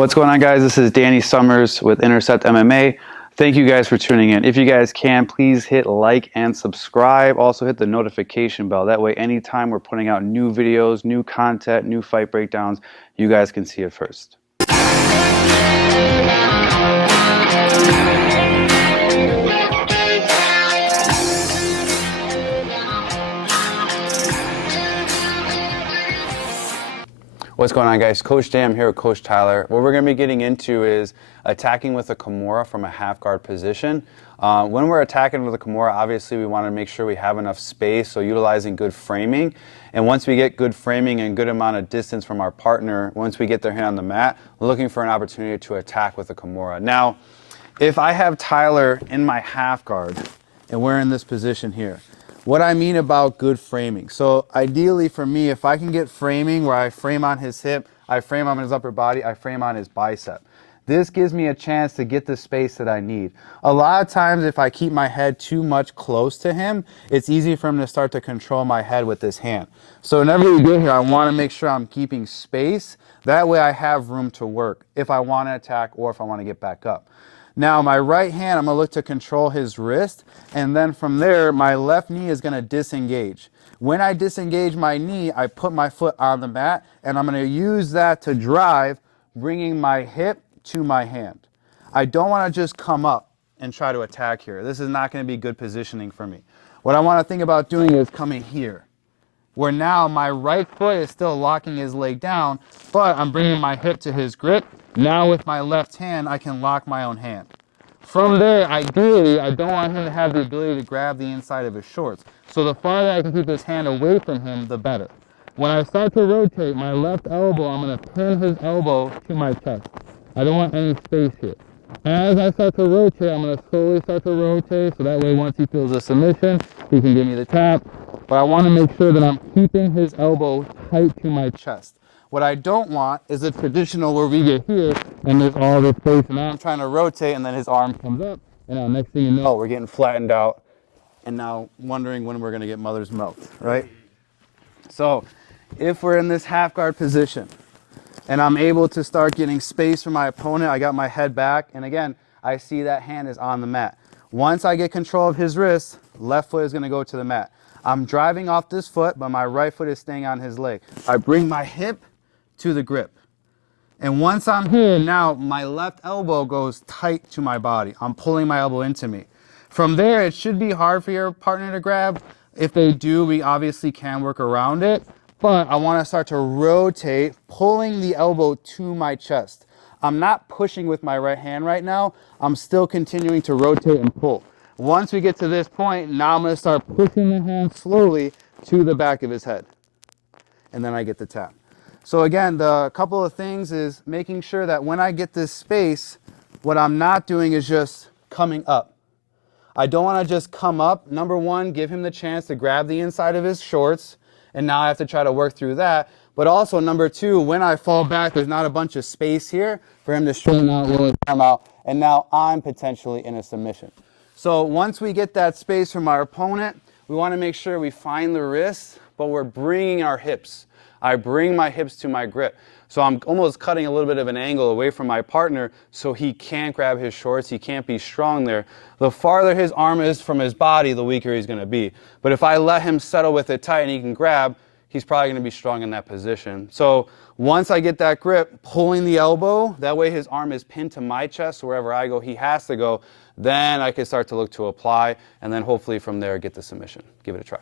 What's going on, guys? This is Danny Summers with Intercept MMA. Thank you guys for tuning in. If you guys can, please hit like and subscribe. Also hit the notification bell. That way, anytime we're putting out new videos, new content, new fight breakdowns, you guys can see it first. What's going on, guys? Coach Dan here with Coach Tyler. What we're going to be getting into is attacking with a Kimura from a half guard position. When we're attacking with a Kimura, obviously we want to make sure we have enough space, so utilizing good framing. And once we get good framing and good amount of distance from our partner, once we get their hand on the mat, we're looking for an opportunity to attack with a Kimura. Now, if I have Tyler in my half guard and we're in this position here, what I mean about good framing. So ideally for me, if I can get framing where I frame on his hip, I frame on his upper body, I frame on his bicep. This gives me a chance to get the space that I need. A lot of times if I keep my head too much close to him, it's easy for him to start to control my head with this hand. So whenever we get here, I want to make sure I'm keeping space. That way I have room to work if I want to attack or if I want to get back up. Now, my right hand, I'm going to look to control his wrist, and then from there, my left knee is going to disengage. When I disengage my knee, I put my foot on the mat, and I'm going to use that to drive, bringing my hip to my hand. I don't want to just come up and try to attack here. This is not going to be good positioning for me. What I want to think about doing is coming here, where now my right foot is still locking his leg down, but I'm bringing my hip to his grip. Now with my left hand, I can lock my own hand. From there, ideally, I don't want him to have the ability to grab the inside of his shorts. So the farther I can keep his hand away from him, the better. When I start to rotate my left elbow, I'm going to pin his elbow to my chest. I don't want any space here. As I start to rotate, I'm going to slowly start to rotate, so that way once he feels a submission, he can give me the tap. But I want to make sure that I'm keeping his elbow tight to my chest. What I don't want is a traditional where we get here and there's all this space, and now I'm trying to rotate and then his arm comes up, and now next thing you know, we're getting flattened out and now wondering when we're going to get mother's milk, right? So if we're in this half guard position and I'm able to start getting space for my opponent, I got my head back, and again, I see that hand is on the mat. Once I get control of his wrist, left foot is going to go to the mat. I'm driving off this foot, but my right foot is staying on his leg. I bring my hip to the grip. And once I'm here, now my left elbow goes tight to my body. I'm pulling my elbow into me. From there, it should be hard for your partner to grab. If they do, we obviously can work around it. But I want to start to rotate, pulling the elbow to my chest. I'm not pushing with my right hand right now. I'm still continuing to rotate and pull. Once we get to this point, now I'm going to start pushing the hand slowly to the back of his head. And then I get the tap. So again, the couple of things is making sure that when I get this space, what I'm not doing is just coming up. I don't want to just come up. Number one, give him the chance to grab the inside of his shorts, and now I have to try to work through that. But also, number two, when I fall back, there's not a bunch of space here for him to straighten out, roll his arm out, and now I'm potentially in a submission. So once we get that space from our opponent, we want to make sure we find the wrists, but we're bringing our hips. I bring my hips to my grip. So I'm almost cutting a little bit of an angle away from my partner so he can't grab his shorts, he can't be strong there. The farther his arm is from his body, the weaker he's going to be. But if I let him settle with it tight and he can grab, he's probably going to be strong in that position. So once I get that grip, pulling the elbow, that way his arm is pinned to my chest, so wherever I go, he has to go. Then I can start to look to apply, and then hopefully from there get the submission. Give it a try.